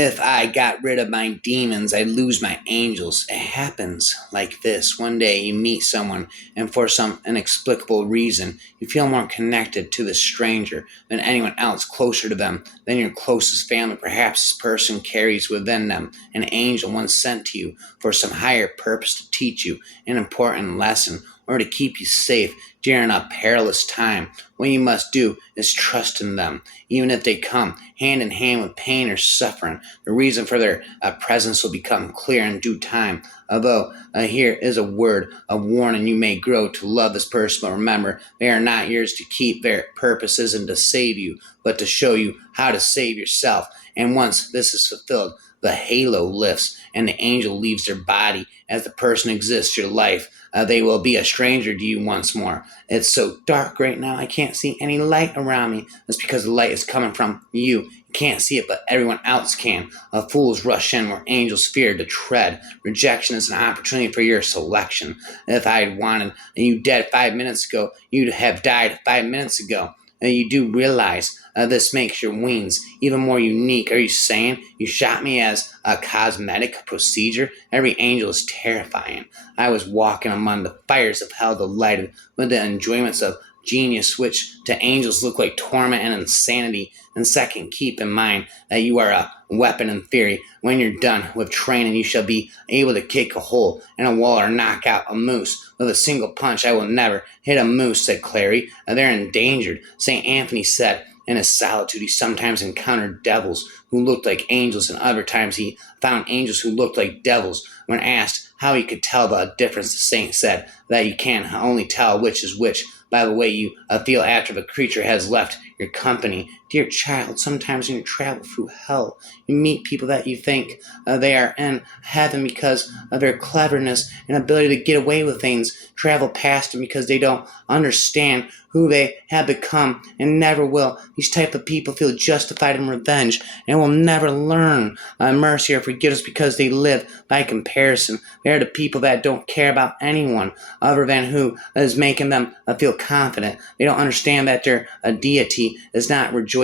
If I got rid of my demons, I'd lose my angels. It happens like this. One day you meet someone, and for some inexplicable reason, you feel more connected to this stranger than anyone else, closer to them than your closest family. Perhaps this person carries within them an angel once sent to you for some higher purpose to teach you an important lesson or to keep you safe during a perilous time. What you must do is trust in them, even if they come hand in hand with pain or suffering. The reason for their presence will become clear in due time. Although here is a word of warning: you may grow to love this person, but remember, they are not yours to keep. Their purpose isn't to save you, but to show you how to save yourself. And once this is fulfilled, the halo lifts and the angel leaves their body. As the person exists your life, they will be a stranger to you once more. It's so dark right now, I can't see any light around me. That's because the light is coming from you. You can't see it, but everyone else can. Fools rush in where angels fear to tread. Rejection is an opportunity for your selection. If I had wanted you dead 5 minutes ago, you'd have died 5 minutes ago. You do realize this makes your wings even more unique. Are you saying you shot me as a cosmetic procedure? Every angel is terrifying. I was walking among the fires of hell, delighted with the enjoyments of genius, which to angels look like torment and insanity. And second, keep in mind that you are a weapon in theory. When you're done with training, you shall be able to kick a hole in a wall or knock out a moose with a single punch. I will never hit a moose, said Clary. They're endangered. St. Anthony said in his solitude he sometimes encountered devils who looked like angels, and other times he found angels who looked like devils. When asked how he could tell the difference, the saint said that you can only tell which is which by the way you feel after the creature has left your company. Dear child, sometimes when you travel through hell, you meet people that you think they are in heaven because of their cleverness and ability to get away with things. Travel past them because they don't understand who they have become and never will. These type of people feel justified in revenge and will never learn mercy or forgiveness because they live by comparison. They are the people that don't care about anyone other than who is making them feel confident. They don't understand that their deity is not rejoicing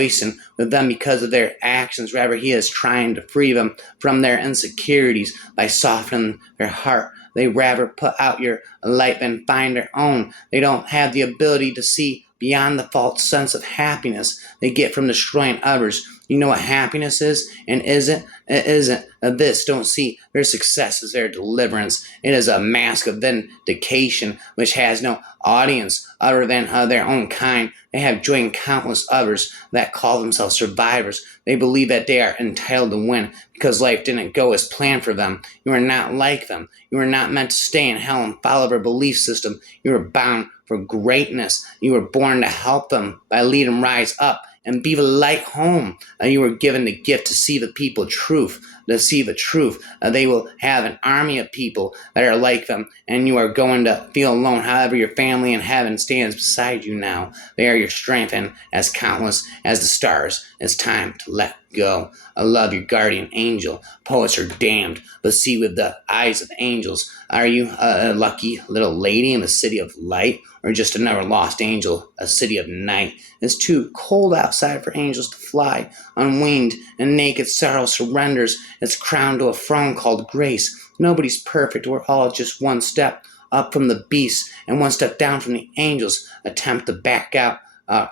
with them because of their actions. Rather, he is trying to free them from their insecurities by softening their heart. They rather put out your light than find their own. They don't have the ability to see beyond the false sense of happiness they get from destroying others. You know what happiness is and isn't? It isn't this. Don't see their success as their deliverance. It is a mask of vindication which has no audience other than their own kind. They have joined countless others that call themselves survivors. They believe that they are entitled to win because life didn't go as planned for them. You are not like them. You are not meant to stay in hell and follow their belief system. You are bound for greatness. You were born to help them by leading them rise up and be the light home. You were given the gift to see the people truth, to see the truth. They will have an army of people that are like them, and you are going to feel alone. However, your family in heaven stands beside you now. They are your strength, and as countless as the stars, it's time to let go. I love your guardian angel. Poets are damned, but see with the eyes of angels. Are you a lucky little lady in the city of light, or just another lost angel, a city of night? It's too cold outside for angels to fly. Unwinged and naked, sorrow surrenders its crown to a throne called grace. Nobody's perfect. We're all just one step up from the beast and one step down from the angels. Attempt to back out.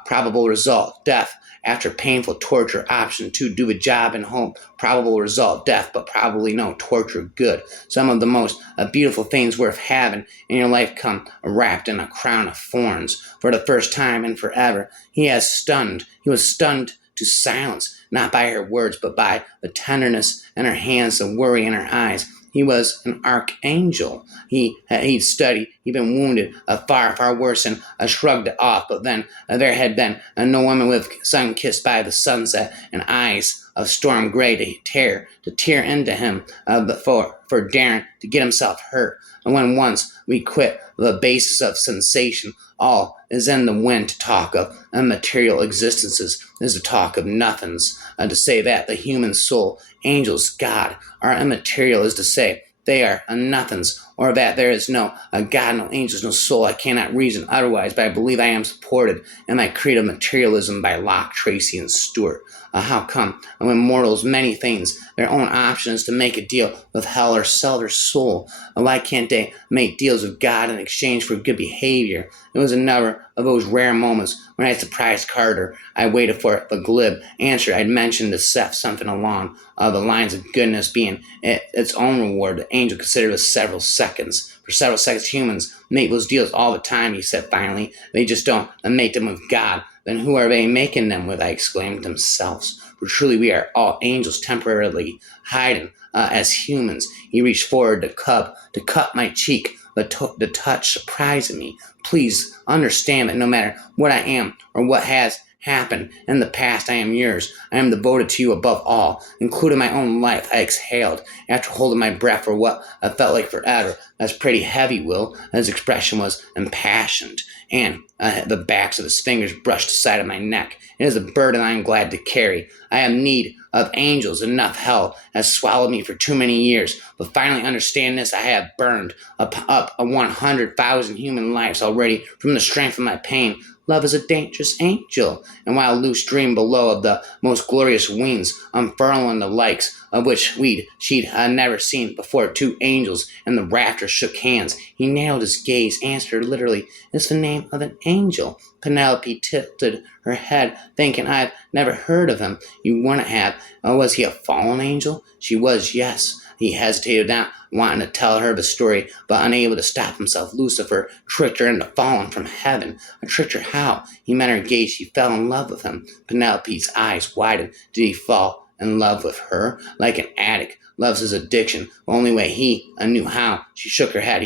Probable result, death. After painful torture, option 2, do a job and hope. Probable result, death, but probably no torture, good. Some of the most beautiful things worth having in your life come wrapped in a crown of thorns. For the first time and forever, he was stunned to silence, not by her words, but by the tenderness in her hands, the worry in her eyes. He was an archangel. He'd studied. He'd been wounded, far, far worse, and shrugged it off. But then there had been no woman with sun kissed by the sunset and eyes of storm gray to tear into him for daring to get himself hurt. And when once we quit the basis of sensation, all is in the wind. To talk of immaterial existences is to talk of nothings. To say that the human soul, angels, God, are immaterial is to say they are nothings, or or that there is no God, no angels, no soul. I cannot reason otherwise, but I believe I am supported in my creed of materialism by Locke, Tracy, and Stewart. How come when mortals many things their own options to make a deal with hell or sell their soul? Why can't they make deals with God in exchange for good behavior? It was another of those rare moments when I surprised Carter. I waited for the glib answer. I'd mentioned to Seth something along the lines of goodness being its own reward. The angel considered us several seconds. For several seconds, humans make those deals all the time, he said finally. They just don't make them with God. Then who are they making them with? I exclaimed. Themselves. For truly we are all angels temporarily hiding as humans. He reached forward to cut my cheek. The touch surprised me. Please understand that no matter what I am or what has happened in the past, I am yours. I am devoted to you above all, including my own life. I exhaled after holding my breath for what I felt like forever. That's pretty heavy, Will. His expression was impassioned, and the backs of his fingers brushed the side of my neck. It is a burden I am glad to carry. I have need of angels. Enough hell has swallowed me for too many years. But finally understand this, I have burned up 100,000 human lives already from the strength of my pain. Love is a dangerous angel, and while loose dream below of the most glorious wings, unfurling the likes of which she'd never seen before. Two angels in the rafters shook hands. He narrowed his gaze, answered literally, "It's the name of an angel." Penelope tilted her head, thinking, "I've never heard of him." "You wouldn't have. Was he a fallen angel?" She was, yes. He hesitated, not wanting to tell her the story, but unable to stop himself. Lucifer tricked her into falling from heaven. Tricked her how? He met her gaze. She fell in love with him. Penelope's eyes widened. Did he fall in love with her? Like an addict loves his addiction. The only way he knew how. She shook her head.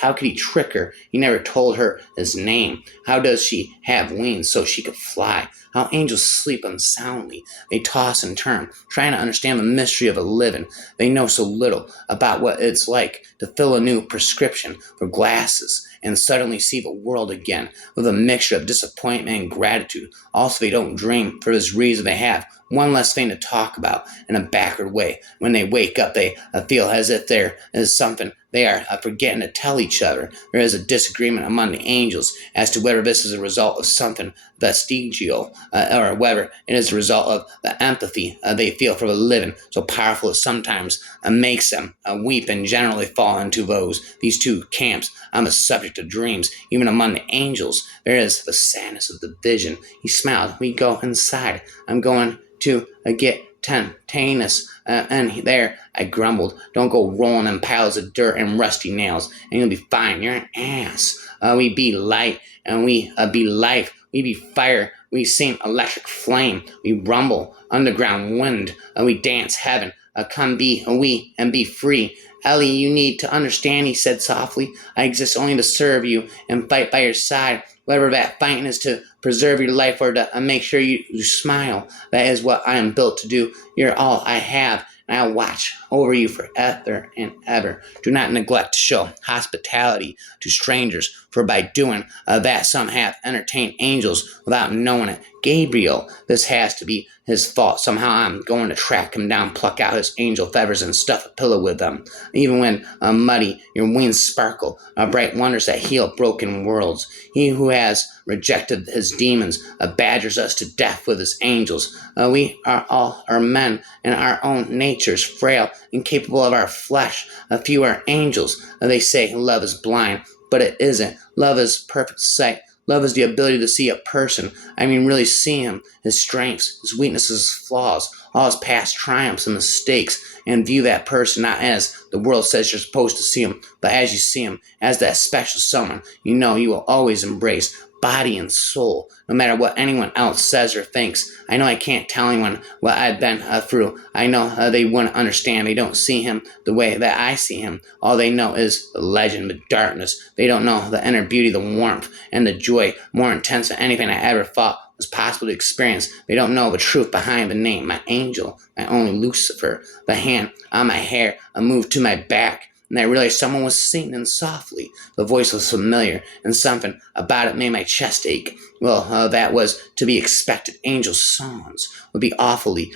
How could he trick her? He never told her his name. How does she have wings so she could fly? How angels sleep unsoundly. They toss and turn, trying to understand the mystery of a living. They know so little about what it's like to fill a new prescription for glasses and suddenly see the world again with a mixture of disappointment and gratitude. Also, they don't dream. For this reason, they have one less thing to talk about in a backward way. When they wake up, they feel as if there is something they are forgetting to tell each other. There is a disagreement among the angels as to whether this is a result of something vestigial or whether it is a result of the empathy they feel for the living, so powerful it sometimes makes them weep, and generally fall into these two camps on the subject of dreams. Even among the angels, there is the sadness of division. He smiled. "We go inside. I'm going to get tennis. And there," I grumbled. "Don't go rolling in piles of dirt and rusty nails, and you'll be fine. You're an ass. We be light, and we be life. We be fire. We sing electric flame. We rumble underground wind. We dance heaven. Come be we and be free." "Ellie, you need to understand," he said softly. "I exist only to serve you and fight by your side. Whether that fighting is to preserve your life or to make sure you smile, that is what I am built to do. You're all I have, and I'll watch over you forever and ever. Do not neglect to show hospitality to strangers, for by doing that some have entertained angels without knowing it. Gabriel, this has to be his fault. Somehow I'm going to track him down, pluck out his angel feathers, and stuff a pillow with them. Even when muddy, your wings sparkle, bright wonders that heal broken worlds. He who has rejected his demons badgers us to death with his angels. We are men in our own natures, frail, incapable of our flesh. A few are angels. They say love is blind, but it isn't. Love is perfect sight. Love is the ability to see a person. I mean, really see him, his strengths, his weaknesses, his flaws, all his past triumphs and mistakes, and view that person not as the world says you're supposed to see him, but as you see him, as that special someone you know you will always embrace, body and soul, no matter what anyone else says or thinks. I know I can't tell anyone what I've been through. I know they wouldn't understand. They don't see him the way that I see him. All they know is the legend, the darkness. They don't know the inner beauty, the warmth, and the joy more intense than anything I ever thought was possible to experience. They don't know the truth behind the name, my angel, my only Lucifer. The hand on my hair, a move to my back, and I realized someone was singing softly. The voice was familiar, and something about it made my chest ache. Well, that was to be expected. Angel songs would be awfully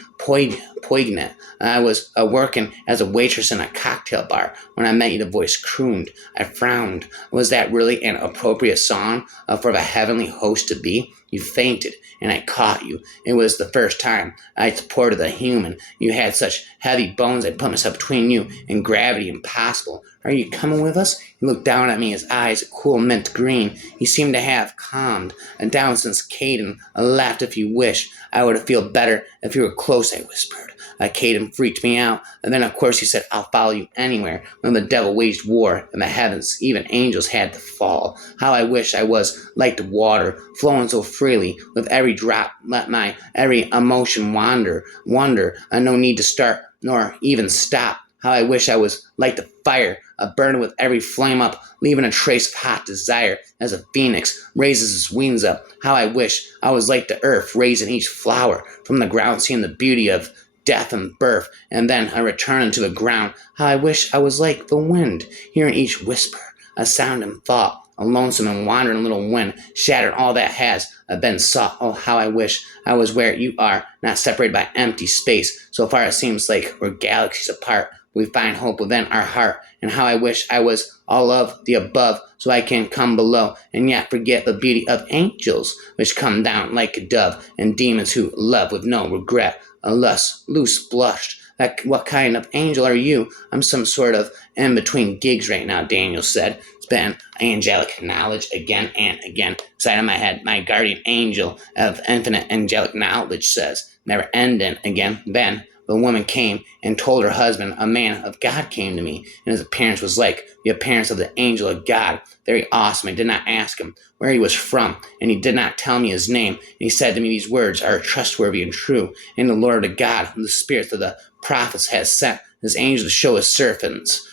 poignant. I was working as a waitress in a cocktail bar when I met you. The voice crooned. I frowned. Was that really an appropriate song for the heavenly host to be? You fainted, and I caught you. It was the first time I supported a human. You had such heavy bones, I put myself between you and gravity impossible. Are you coming with us? He looked down at me, his eyes a cool mint green. He seemed to have calmed down since Caden laughed. If you wish, I would feel better if you were close, I whispered. Caden freaked me out, and then of course he said, I'll follow you anywhere. When the devil waged war in the heavens, even angels had to fall. How I wish I was like the water, flowing so freely, with every drop let my every emotion wonder, no need to start nor even stop. How I wish I was like the fire, burning with every flame up, leaving a trace of hot desire as a phoenix raises its wings up. How I wish I was like the earth, raising each flower from the ground, seeing the beauty of death and birth, and then a return to the ground. How I wish I was like the wind, hearing each whisper, a sound and thought, a lonesome and wandering little wind, shattering all that has been sought. Oh, how I wish I was where you are, not separated by empty space. So far it seems like we're galaxies apart. We find hope within our heart, and how I wish I was all of the above, so I can come below, and yet forget the beauty of angels, which come down like a dove, and demons who love with no regret. A loose blushed. What kind of angel are you? I'm some sort of in-between gigs right now, Daniel said. It's been angelic knowledge again and again. Inside of my head, my guardian angel of infinite angelic knowledge says, never ending again. Then the woman came and told her husband, a man of God came to me, and his appearance was like the appearance of the angel of God. Very awesome. I did not ask him where he was from, and he did not tell me his name. And he said to me, these words are trustworthy and true. And the Lord of God, whom the spirits of the prophets has sent his angel to show his servants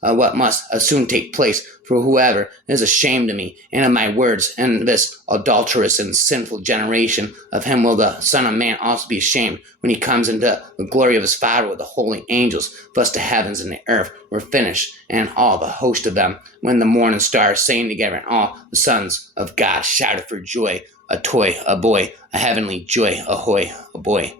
what must soon take place. For whoever is ashamed of me and of my words in this adulterous and sinful generation, of him will the Son of Man also be ashamed when he comes into the glory of his Father with the holy angels. Thus the heavens and the earth were finished, and all the host of them, when the morning stars sang together, and all the sons of God shouted for joy. A toy, a boy, a heavenly joy, ahoy, a boy.